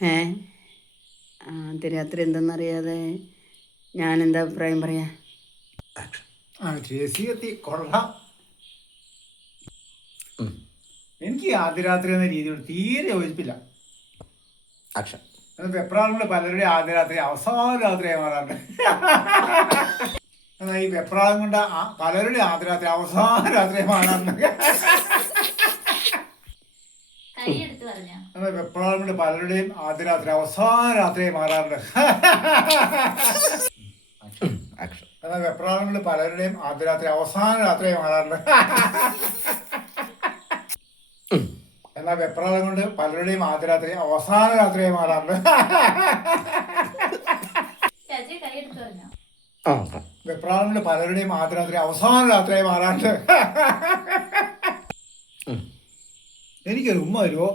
ഏ ആദ്യരാത്രി എന്തെന്നറിയാതെ ഞാനെന്താ അഭിപ്രായം പറയാ? ചേച്ചി എത്തി കൊള്ളാം. എനിക്ക് ആദ്യരാത്രി എന്ന രീതിയോട് തീരെ യോജിപ്പില്ല. വെപ്രാളങ്ങൾ പലരുടെയും ആദ്യരാത്രി അവസാന രാത്രിയായി മാറാറുണ്ട്. എന്നാൽ ഈ വെപ്രാളം കൊണ്ട് പലരുടെ ആദ്യരാത്രി അവസാന രാത്രിയായി മാറാറുണ്ട്. എന്നാൽ വെപ്രാളം കൊണ്ട് പലരുടെയും ആദ്യരാത്രി അവസാന രാത്രിയായി മാറാറുണ്ട്. എന്നാൽ വെപ്രാളം കൊണ്ട് പലരുടെയും ആദ്യരാത്രി അവസാന രാത്രിയായി മാറാറുണ്ട്. എന്നാൽ വെപ്രാളം കൊണ്ട് പലരുടെയും ആദ്യരാത്രി അവസാന രാത്രിയായി മാറാറുണ്ട്. വെപ്രാളം കൊണ്ട് പലരുടെയും ആദ്യരാത്രി അവസാന രാത്രിയായി മാറാറുണ്ട്. എനിക്കൊരു ഉമ്മ വരുമോ?